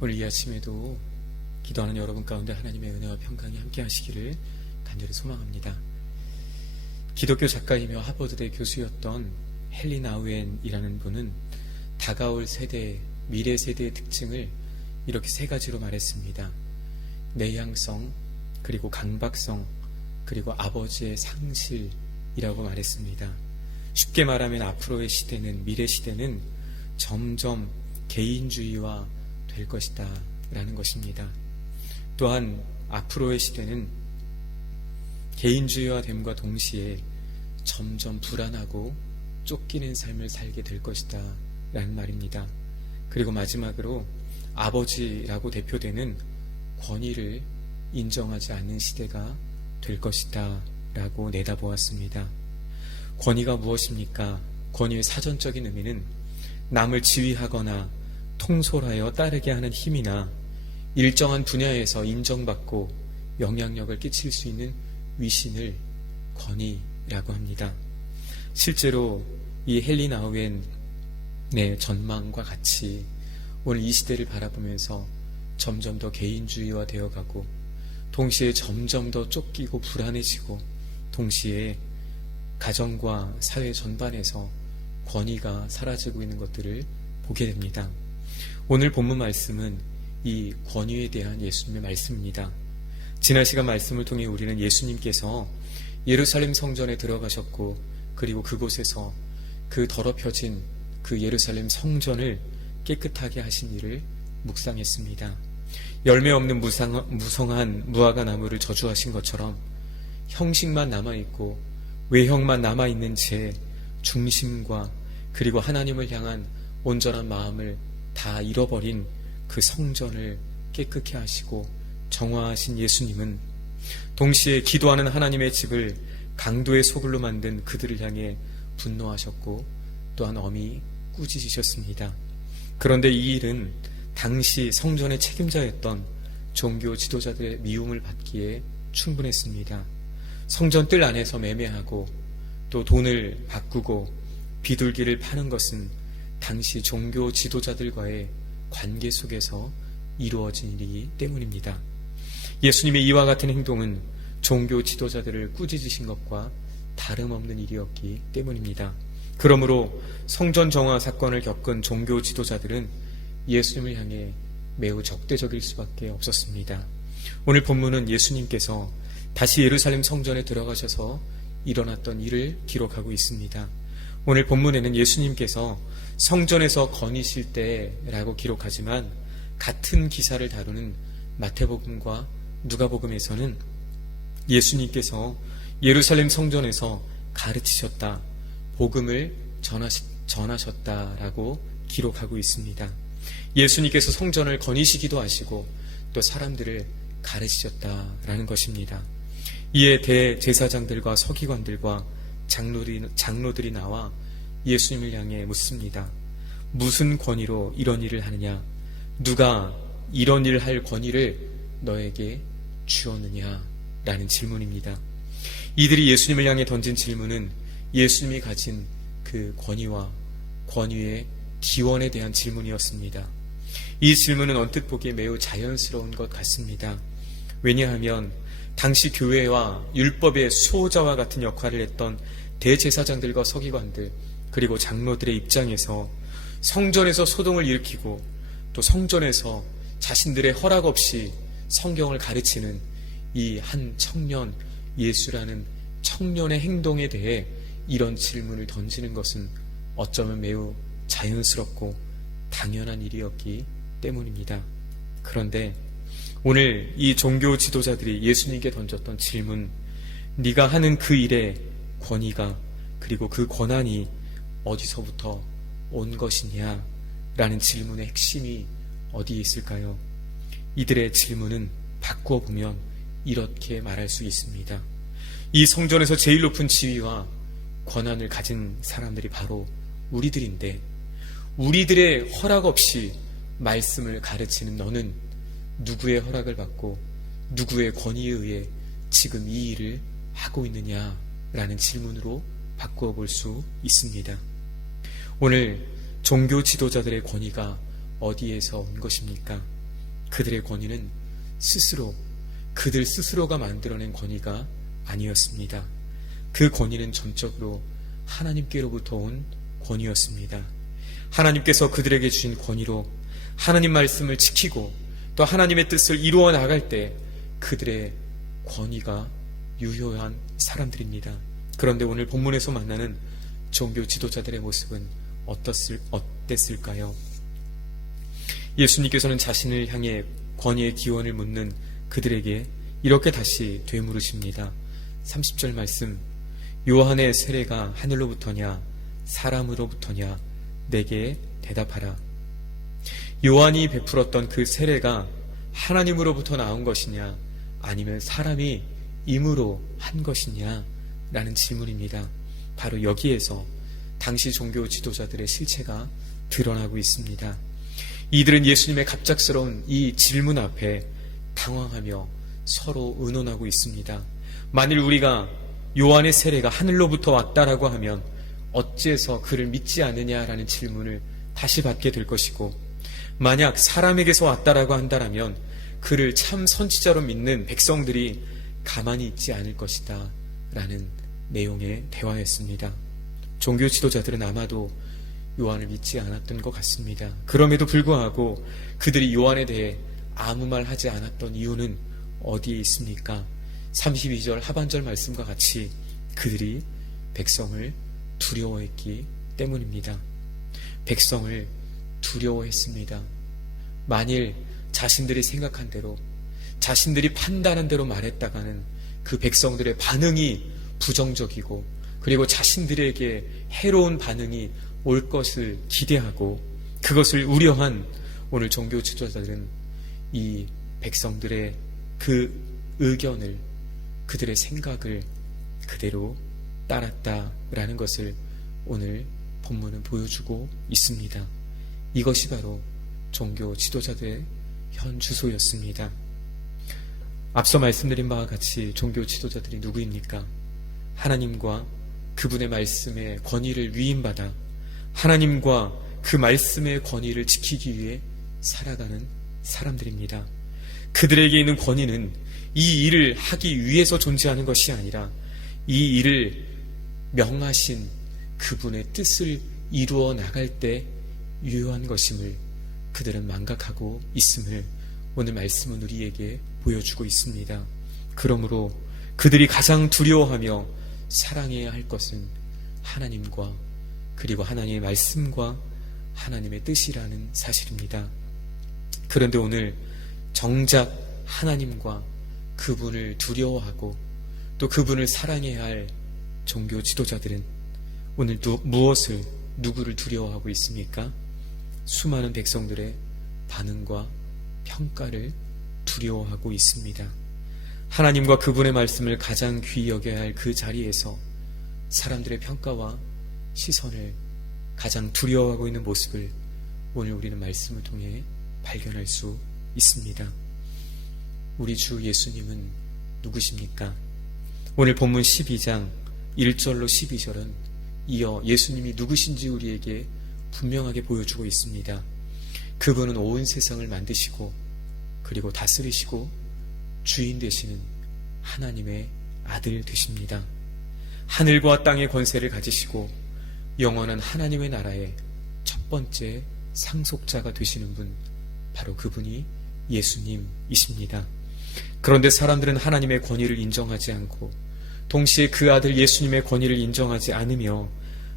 오늘 이 아침에도 기도하는 여러분 가운데 하나님의 은혜와 평강이 함께 하시기를 간절히 소망합니다. 기독교 작가이며 하버드대 교수였던 헨리 나우엔이라는 분은 다가올 세대, 미래 세대의 특징을 이렇게 세 가지로 말했습니다. 내향성, 그리고 강박성, 그리고 아버지의 상실이라고 말했습니다. 쉽게 말하면 앞으로의 시대는, 미래 시대는 점점 개인주의화 될 것이다 라는 것입니다. 또한 앞으로의 시대는 개인주의화됨과 동시에 점점 불안하고 쫓기는 삶을 살게 될 것이다 라는 말입니다. 그리고 마지막으로 아버지라고 대표되는 권위를 인정하지 않는 시대가 될 것이다 라고 내다보았습니다. 권위가 무엇입니까? 권위의 사전적인 의미는 남을 지휘하거나 통솔하여 따르게 하는 힘이나 일정한 분야에서 인정받고 영향력을 끼칠 수 있는 위신을 권위라고 합니다. 실제로 이 헨리 나우엔의 전망과 같이 오늘 이 시대를 바라보면서 점점 더 개인주의화 되어가고 동시에 점점 더 쫓기고 불안해지고 동시에 가정과 사회 전반에서 권위가 사라지고 있는 것들을 보게 됩니다. 오늘 본문 말씀은 이 권위에 대한 예수님의 말씀입니다. 지난 시간 말씀을 통해 우리는 예수님께서 예루살렘 성전에 들어가셨고 그리고 그곳에서 그 더럽혀진 그 예루살렘 성전을 깨끗하게 하신 일을 묵상했습니다. 열매 없는 무성한 무화과 나무를 저주하신 것처럼 형식만 남아있고 외형만 남아있는 제 중심과 그리고 하나님을 향한 온전한 마음을 다 잃어버린 그 성전을 깨끗게 하시고 정화하신 예수님은 동시에 기도하는 하나님의 집을 강도의 소굴로 만든 그들을 향해 분노하셨고 또한 엄히 꾸짖으셨습니다. 그런데 이 일은 당시 성전의 책임자였던 종교 지도자들의 미움을 받기에 충분했습니다. 성전 뜰 안에서 매매하고 또 돈을 바꾸고 비둘기를 파는 것은 당시 종교 지도자들과의 관계 속에서 이루어진 일이기 때문입니다. 예수님의 이와 같은 행동은 종교 지도자들을 꾸짖으신 것과 다름없는 일이었기 때문입니다. 그러므로 성전 정화 사건을 겪은 종교 지도자들은 예수님을 향해 매우 적대적일 수밖에 없었습니다. 오늘 본문은 예수님께서 다시 예루살렘 성전에 들어가셔서 일어났던 일을 기록하고 있습니다. 오늘 본문에는 예수님께서 성전에서 거니실 때라고 기록하지만 같은 기사를 다루는 마태복음과 누가복음에서는 예수님께서 예루살렘 성전에서 가르치셨다, 복음을 전하셨다라고 기록하고 있습니다. 예수님께서 성전을 거니시기도 하시고 또 사람들을 가르치셨다라는 것입니다. 이에 대제사장들과 서기관들과 장로들이 나와 예수님을 향해 묻습니다. 무슨 권위로 이런 일을 하느냐? 누가 이런 일을 할 권위를 너에게 주었느냐? 라는 질문입니다. 이들이 예수님을 향해 던진 질문은 예수님이 가진 그 권위와 권위의 기원에 대한 질문이었습니다. 이 질문은 언뜻 보기에 매우 자연스러운 것 같습니다. 왜냐하면 당시 교회와 율법의 수호자와 같은 역할을 했던 대제사장들과 서기관들 그리고 장로들의 입장에서 성전에서 소동을 일으키고 또 성전에서 자신들의 허락 없이 성경을 가르치는 이 한 청년, 예수라는 청년의 행동에 대해 이런 질문을 던지는 것은 어쩌면 매우 자연스럽고 당연한 일이었기 때문입니다. 그런데 오늘 이 종교 지도자들이 예수님께 던졌던 질문, 네가 하는 그 일의 권위가 그리고 그 권한이 어디서부터 온 것이냐? 라는 질문의 핵심이 어디에 있을까요? 이들의 질문은 바꾸어 보면 이렇게 말할 수 있습니다. 이 성전에서 제일 높은 지위와 권한을 가진 사람들이 바로 우리들인데 우리들의 허락 없이 말씀을 가르치는 너는 누구의 허락을 받고 누구의 권위에 의해 지금 이 일을 하고 있느냐라는 질문으로 바꾸어 볼 수 있습니다. 오늘 종교 지도자들의 권위가 어디에서 온 것입니까? 그들의 권위는 그들 스스로가 만들어낸 권위가 아니었습니다. 그 권위는 전적으로 하나님께로부터 온 권위였습니다. 하나님께서 그들에게 주신 권위로 하나님 말씀을 지키고 또 하나님의 뜻을 이루어 나갈 때 그들의 권위가 유효한 사람들입니다. 그런데 오늘 본문에서 만나는 종교 지도자들의 모습은 어땠을까요? 예수님께서는 자신을 향해 권위의 기원을 묻는 그들에게 이렇게 다시 되물으십니다. 30절 말씀, 요한의 세례가 하늘로부터냐 사람으로부터냐 내게 대답하라. 요한이 베풀었던 그 세례가 하나님으로부터 나온 것이냐 아니면 사람이 임으로 한 것이냐 라는 질문입니다. 바로 여기에서 당시 종교 지도자들의 실체가 드러나고 있습니다. 이들은 예수님의 갑작스러운 이 질문 앞에 당황하며 서로 의논하고 있습니다. 만일 우리가 요한의 세례가 하늘로부터 왔다라고 하면 어째서 그를 믿지 않느냐라는 질문을 다시 받게 될 것이고, 만약 사람에게서 왔다라고 한다면 그를 참 선지자로 믿는 백성들이 가만히 있지 않을 것이다 라는 내용의 대화였습니다. 종교 지도자들은 아마도 요한을 믿지 않았던 것 같습니다. 그럼에도 불구하고 그들이 요한에 대해 아무 말 하지 않았던 이유는 어디에 있습니까? 32절 하반절 말씀과 같이 그들이 백성을 두려워했기 때문입니다. 백성을 두려워했습니다. 만일 자신들이 생각한 대로, 자신들이 판단한 대로 말했다가는 그 백성들의 반응이 부정적이고 그리고 자신들에게 해로운 반응이 올 것을 기대하고 그것을 우려한 오늘 종교 지도자들은 이 백성들의 그 의견을, 그들의 생각을 그대로 따랐다라는 것을 오늘 본문은 보여주고 있습니다. 이것이 바로 종교 지도자들의 현 주소였습니다. 앞서 말씀드린 바와 같이 종교 지도자들이 누구입니까? 하나님과 그분의 말씀의 권위를 위임받아 하나님과 그 말씀의 권위를 지키기 위해 살아가는 사람들입니다. 그들에게 있는 권위는 이 일을 하기 위해서 존재하는 것이 아니라 이 일을 명하신 그분의 뜻을 이루어 나갈 때 유효한 것임을 그들은 망각하고 있음을 오늘 말씀은 우리에게 보여주고 있습니다. 그러므로 그들이 가장 두려워하며 사랑해야 할 것은 하나님과 그리고 하나님의 말씀과 하나님의 뜻이라는 사실입니다. 그런데 오늘 정작 하나님과 그분을 두려워하고 또 그분을 사랑해야 할 종교 지도자들은 오늘 누구를 두려워하고 있습니까? 수많은 백성들의 반응과 평가를 두려워하고 있습니다. 하나님과 그분의 말씀을 가장 귀히 여겨야 할 그 자리에서 사람들의 평가와 시선을 가장 두려워하고 있는 모습을 오늘 우리는 말씀을 통해 발견할 수 있습니다. 우리 주 예수님은 누구십니까? 오늘 본문 12장 1절로 12절은 이어 예수님이 누구신지 우리에게 분명하게 보여주고 있습니다. 그분은 온 세상을 만드시고 그리고 다스리시고 주인 되시는 하나님의 아들 되십니다. 하늘과 땅의 권세를 가지시고 영원한 하나님의 나라의 첫 번째 상속자가 되시는 분, 바로 그분이 예수님이십니다. 그런데 사람들은 하나님의 권위를 인정하지 않고 동시에 그 아들 예수님의 권위를 인정하지 않으며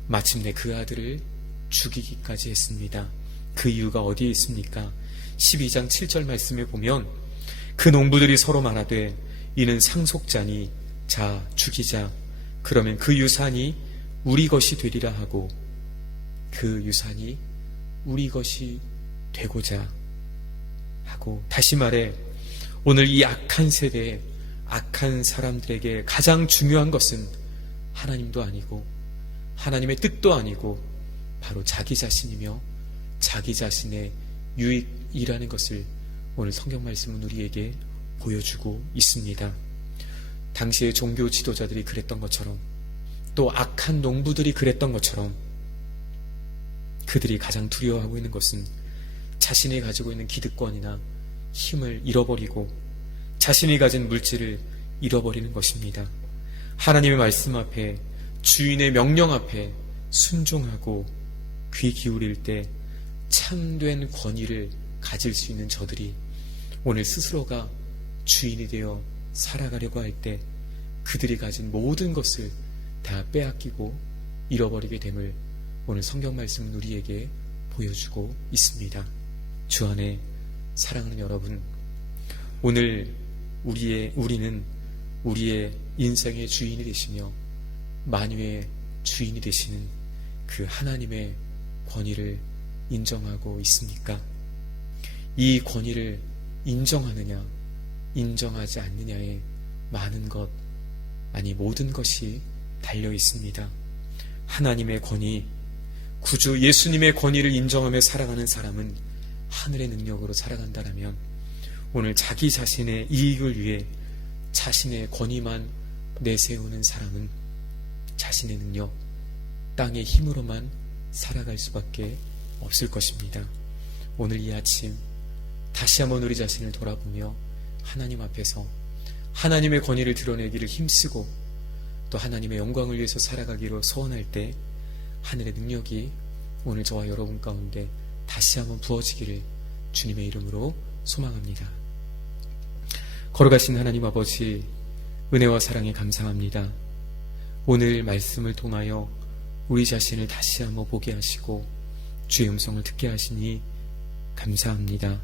마침내 그 아들을 죽이기까지 했습니다. 그 이유가 어디에 있습니까? 12장 7절 말씀에 보면 그 농부들이 서로 말하되 이는 상속자니 자 죽이자. 그러면 그 유산이 우리 것이 되리라 하고 그 유산이 우리 것이 되고자 하고, 다시 말해 오늘 이 악한 세대에 악한 사람들에게 가장 중요한 것은 하나님도 아니고 하나님의 뜻도 아니고 바로 자기 자신이며 자기 자신의 유익이라는 것을 오늘 성경 말씀은 우리에게 보여주고 있습니다. 당시의 종교 지도자들이 그랬던 것처럼 또 악한 농부들이 그랬던 것처럼 그들이 가장 두려워하고 있는 것은 자신이 가지고 있는 기득권이나 힘을 잃어버리고 자신이 가진 물질을 잃어버리는 것입니다. 하나님의 말씀 앞에, 주인의 명령 앞에 순종하고 귀 기울일 때 참된 권위를 가질 수 있는 저들이 오늘 스스로가 주인이 되어 살아가려고 할 때 그들이 가진 모든 것을 다 빼앗기고 잃어버리게 됨을 오늘 성경 말씀은 우리에게 보여주고 있습니다. 주 안에 사랑하는 여러분, 오늘 우리는 우리의 인생의 주인이 되시며 만유의 주인이 되시는 그 하나님의 권위를 인정하고 있습니까? 이 권위를 인정하느냐, 인정하지 않느냐에 많은 것, 아니 모든 것이 달려 있습니다. 하나님의 권위, 구주 예수님의 권위를 인정하며 살아가는 사람은 하늘의 능력으로 살아간다라면 오늘 자기 자신의 이익을 위해 자신의 권위만 내세우는 사람은 자신의 능력, 땅의 힘으로만 살아갈 수밖에 없을 것입니다. 오늘 이 아침 다시 한번 우리 자신을 돌아보며 하나님 앞에서 하나님의 권위를 드러내기를 힘쓰고 또 하나님의 영광을 위해서 살아가기로 소원할 때 하늘의 능력이 오늘 저와 여러분 가운데 다시 한번 부어지기를 주님의 이름으로 소망합니다. 걸어가신 하나님 아버지, 은혜와 사랑에 감사합니다. 오늘 말씀을 통하여 우리 자신을 다시 한번 보게 하시고 주의 음성을 듣게 하시니 감사합니다.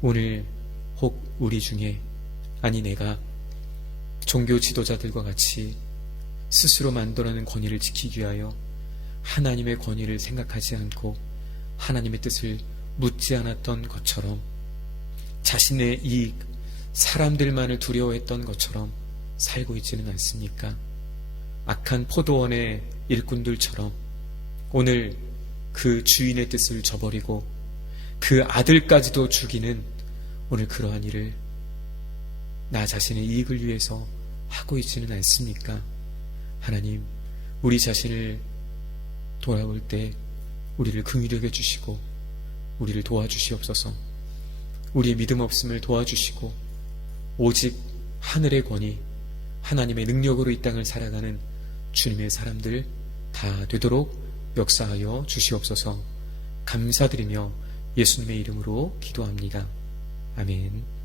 오늘 혹 우리 중에, 아니 내가 종교 지도자들과 같이 스스로 만들어낸 권위를 지키기 위하여 하나님의 권위를 생각하지 않고 하나님의 뜻을 묻지 않았던 것처럼, 자신의 이익, 사람들만을 두려워했던 것처럼 살고 있지는 않습니까? 악한 포도원의 일꾼들처럼 오늘 그 주인의 뜻을 저버리고 그 아들까지도 죽이는 오늘 그러한 일을 나 자신의 이익을 위해서 하고 있지는 않습니까? 하나님, 우리 자신을 돌아볼 때 우리를 긍휼히 여겨주시고 우리를 도와주시옵소서. 우리의 믿음 없음을 도와주시고 오직 하늘의 권위, 하나님의 능력으로 이 땅을 살아가는 주님의 사람들 다 되도록 역사하여 주시옵소서. 감사드리며 예수님의 이름으로 기도합니다. 아멘.